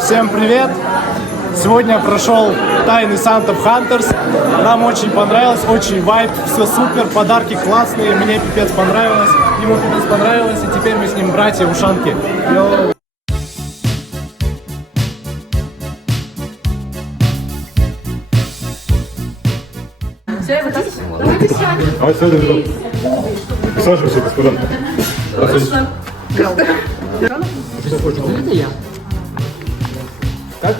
Всем привет! Сегодня прошел тайный Санта в Хантерс. Нам очень понравилось, очень вайб, все супер, подарки классные, мне пипец понравилось, ему пипец понравилось, и теперь мы с ним братья-ушанки. Йоу! Давай сядем. Присаживайся, господин. Это я. Так?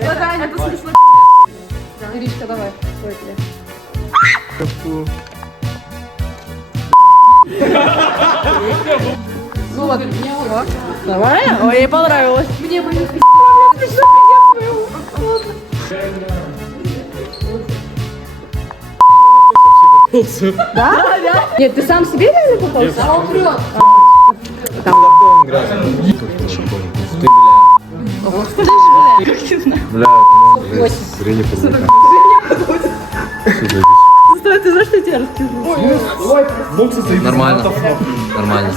Задание, это смешно. Иришка, давай, твой Ну ладно, мне урок. Давай? Ой, ей понравилось. Мне бы не смешно, да? Да? Нет, ты сам себе реально попался? А он врет. Стой, ты за что тебя раскидываешь? Нормально. Нормально.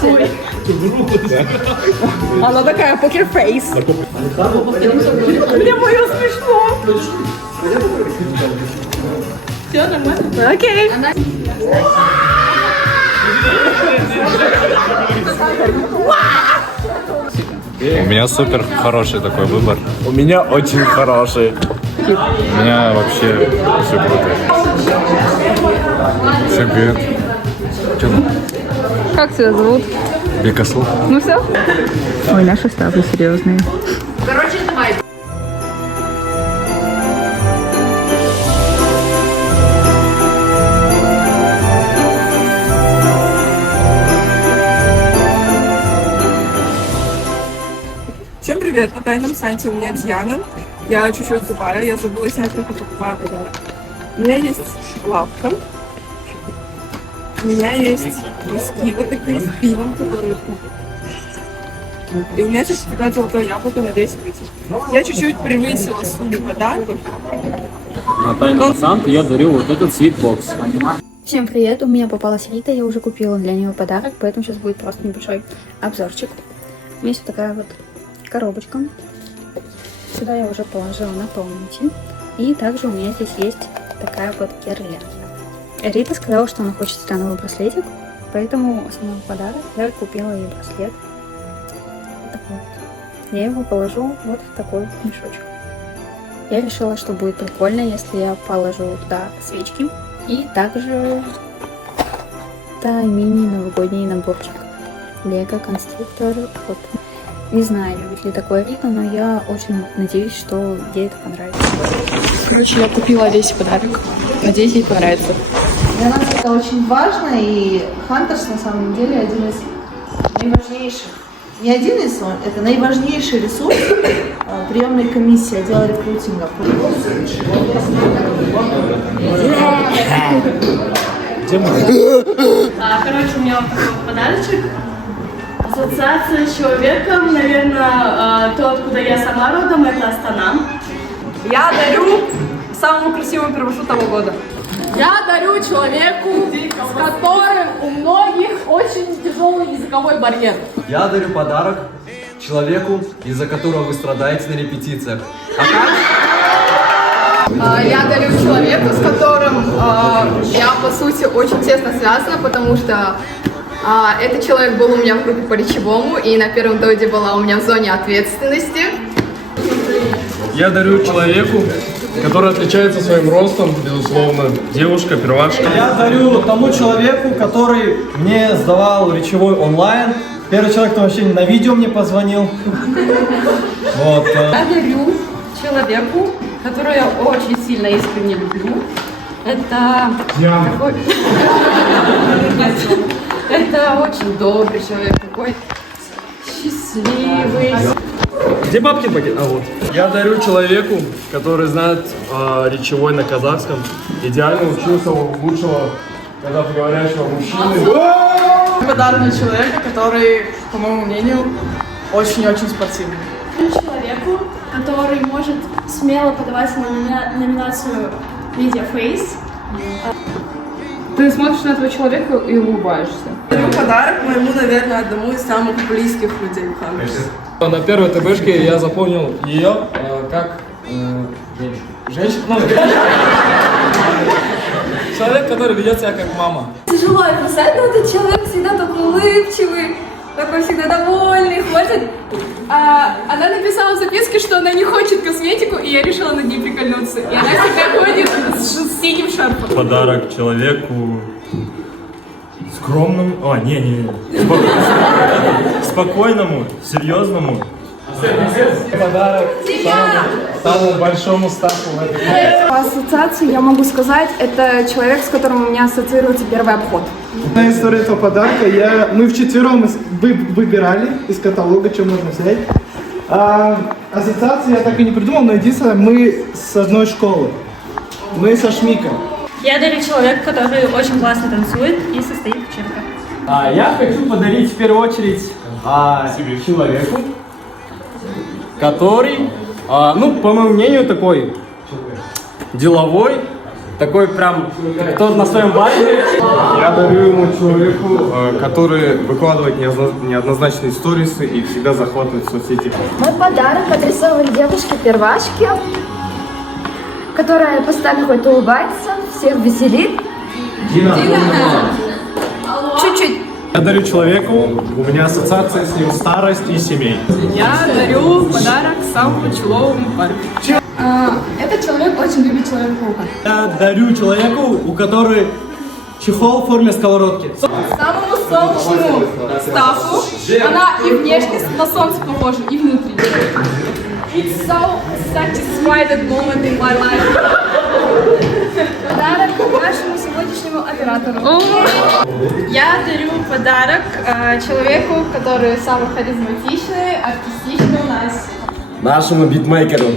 Она такая покерфейс. Мне мое смешно. Все нормально? Окей. У меня супер хороший такой выбор. У меня очень хороший. У меня вообще все круто. Всем привет. Как тебя зовут? Бекасу. Ну все. Ой, наши ставы серьезные. Короче, давай. Всем привет! На тайном Санте у меня Диана. Я чуть-чуть тупая, я забыла снять, как я покупаю подарок. У меня есть лавка. У меня есть носки вот такие с пивом, которые... И у меня сертификат «Золотое яблоко» на 10 тысяч. Я чуть-чуть превысила сумму подарков. На тайном Санте я дарю вот этот свитбокс. Всем привет, у меня попалась Рита, я уже купила для нее подарок, поэтому сейчас будет просто небольшой обзорчик. У меня есть вот такая вот коробочка. Сюда я уже положила наполнитель. И также у меня здесь есть такая вот гирля. Рита сказала, что она хочет странный браслетик, поэтому основной подарок я купила ей браслет. Вот такой вот. Я его положу вот в такой мешочек. Я решила, что будет прикольно, если я положу туда свечки. И также это мини-новогодний наборчик. Лего конструктор. Вот. Не знаю, любит ли такое Рита, но я очень надеюсь, что ей это понравится. Короче, я купила Олесе подарок. Надеюсь, ей понравится. Для нас это очень важно, и Хантерс на самом деле один из наиважнейших, не один из, это наиважнейший ресурс приемной комиссии отдела рекрутинга. Короче, у меня вот такой подарочек. Ассоциация с человеком, наверное, то, откуда я сама родом, это Астана. Я дарю самому красивому первошу того года. Я дарю человеку, с которым у многих очень тяжелый языковой барьер. Я дарю подарок человеку, из-за которого вы страдаете на репетициях. Я дарю человеку, с которым я, по сути, очень тесно связана, потому что этот человек был у меня в группе по речевому, и на первом доде была у меня в зоне ответственности. Я дарю человеку, который отличается своим ростом, безусловно, девушка, первашка. Я дарю тому человеку, который мне сдавал речевой онлайн. Первый человек, кто вообще на видео мне позвонил. Вот. Я дарю человеку, которого я очень сильно искренне люблю. Это такой... Это очень добрый человек, такой счастливый. Где бабкин пакет? А вот. Я дарю человеку, который знает речевой на казахском, идеально учился у лучшего казахоговорящего мужчины. подарок для человека, который, по моему мнению, очень-очень спортивный. Человеку, который может смело подавать на номинацию Media Face. Ты смотришь на этого человека и улыбаешься. Дарю подарок моему, наверное, одному из самых близких людей в Хантерсе. На первой ТБшке я запомнил ее как женщина. Ну, человек, который ведет себя как мама. Тяжело описать, но этот человек всегда такой улыбчивый, такой всегда довольный, ходит. Она написала в записке, что она не хочет косметику, и я решила над ней прикольнуться. И она всегда ходит с синим шарфом. Подарок человеку скромному, спокойному, серьезному. Подарок самому большому стафу в этой. По ассоциации я могу сказать, это человек, с которым у меня ассоциируется первый обход. На историю этого подарка мы вчетвером выбирали из каталога, что можно взять. Ассоциации я так и не придумал, но единственное, мы с одной школы. Мы со Шмиком. Я дарю человеку, который очень классно танцует и состоит в чемпе. Я хочу подарить в первую очередь человеку, который, по моему мнению, такой деловой, такой прям, кто на своем баре. Я дарю ему человеку, который выкладывает неоднозначные сторисы и всегда захватывает соцсети. Мой подарок адресован девушке-первашке, которая постоянно ходит, улыбается, всех веселит. Дина. Чуть-чуть. Я дарю человеку, у меня ассоциация с ним старость и семей. Я дарю подарок самому человому парню. Этот человек очень любит Человека-паука. Я дарю человеку, у которого чехол в форме сковородки. Самому солнечному стафу. Она и внешне на солнце похожа, и внутри. It's so satisfied moment in my life. Подарок нашему сегодняшнему оператору. Я дарю подарок человеку, который самый харизматичный, артистичный у нас. Нашему битмейкеру.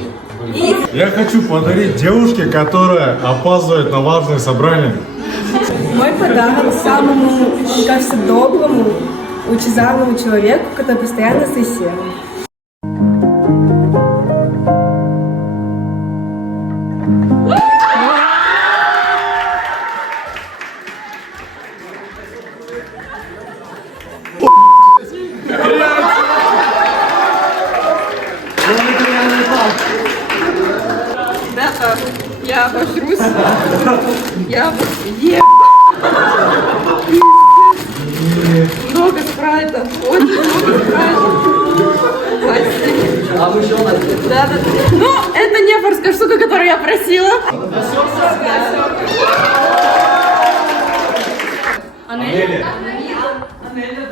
Я хочу подарить девушке, которая опаздывает на важные собрания. Мой подарок самому, мне кажется, доброму, лучезарному человеку, который постоянно с эссеем. Ребята, я обожрусь. Я много спрайта, очень много спрайта. Да. Ну, это не форская штука, которую я просила. Анеля? Анеля,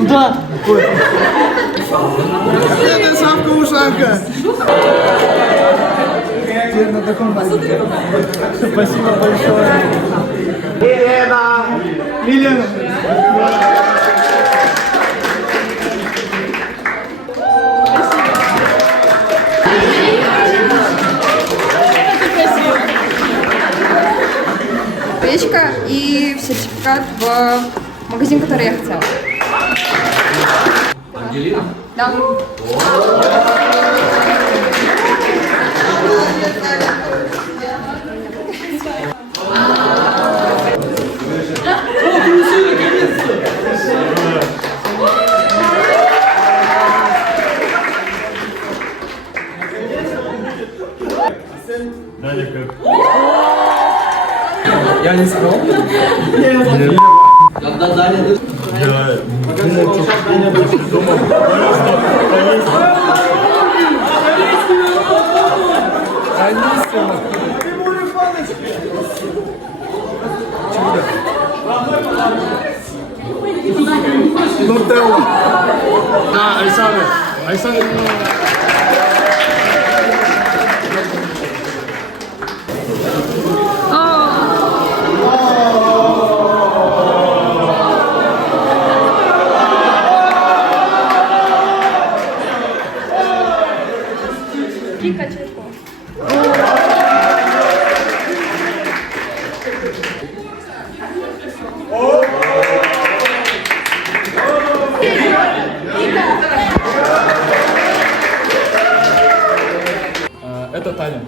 да. Куда? Это шапка-ушанка. На таком... Спасибо большое. Елена! Печка и сертификат в магазин, который я хотела. Ангелина? Да. Я не скромный? Нет. Когда Даня... Я думал, что Даня будет дома. Нутелла. Александр. Это Таня.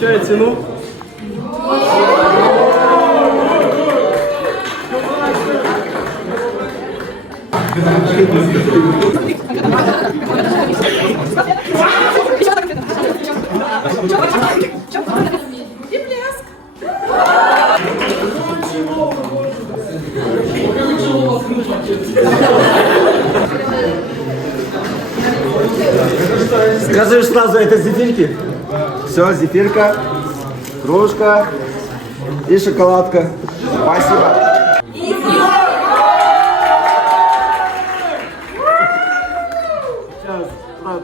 Чай тяну. Скажи сразу, это зефирки? Все, зефирка, кружка и шоколадка. Спасибо. Сейчас, брат.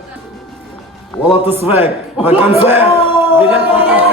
Волото свек. На конце. Билет на конце.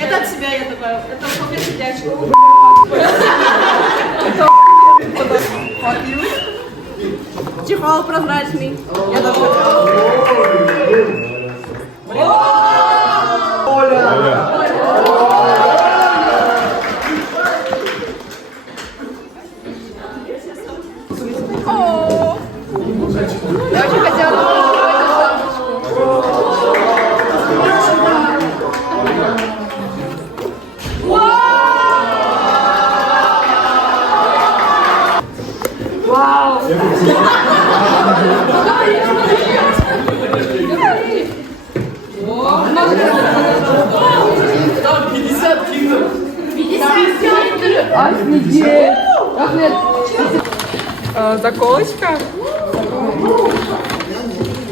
Это от себя я такая, это у меня сидячка. Чехол прозрачный. Я даже Я очень хотела. Вау! Офигеть! Заколочка.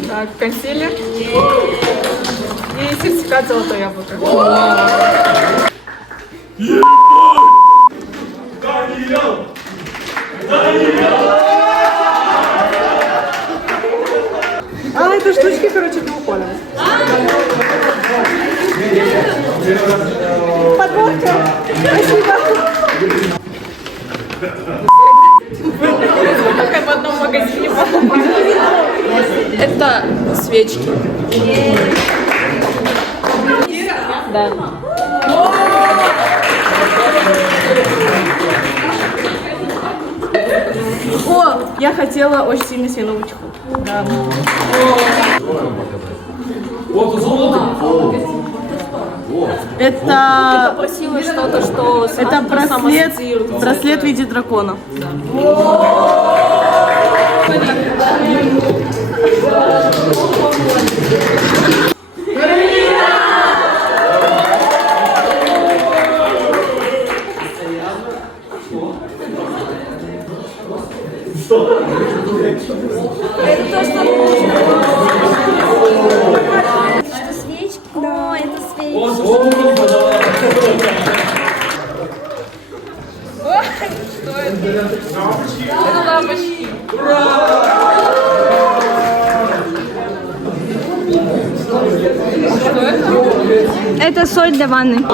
Так, консилер. И сертификат «Золотое яблоко». А, это штучки, короче, двухполя. Подводка. Спасибо. Как в одном магазине. Это свечки. Да. О, я хотела очень сильно свиную чехол. Да. Это просила что-то, что с это браслет в виде дракона. Это соль для ванны.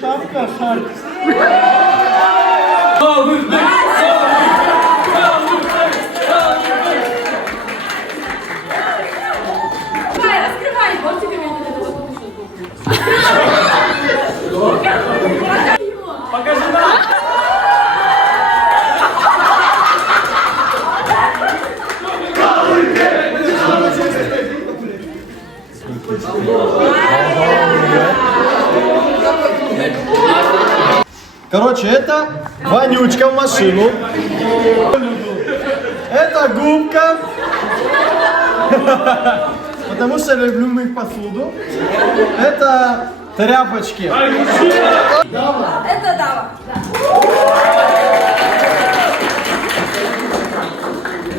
Шапка, шарик. Раскрывай, вот тебе Покажи нам! Короче, это вонючка в машину. Это губка. Потому что я люблю мыть посуду. Это тряпочки. Это Дава.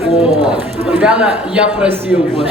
О, ребята, я просил вот.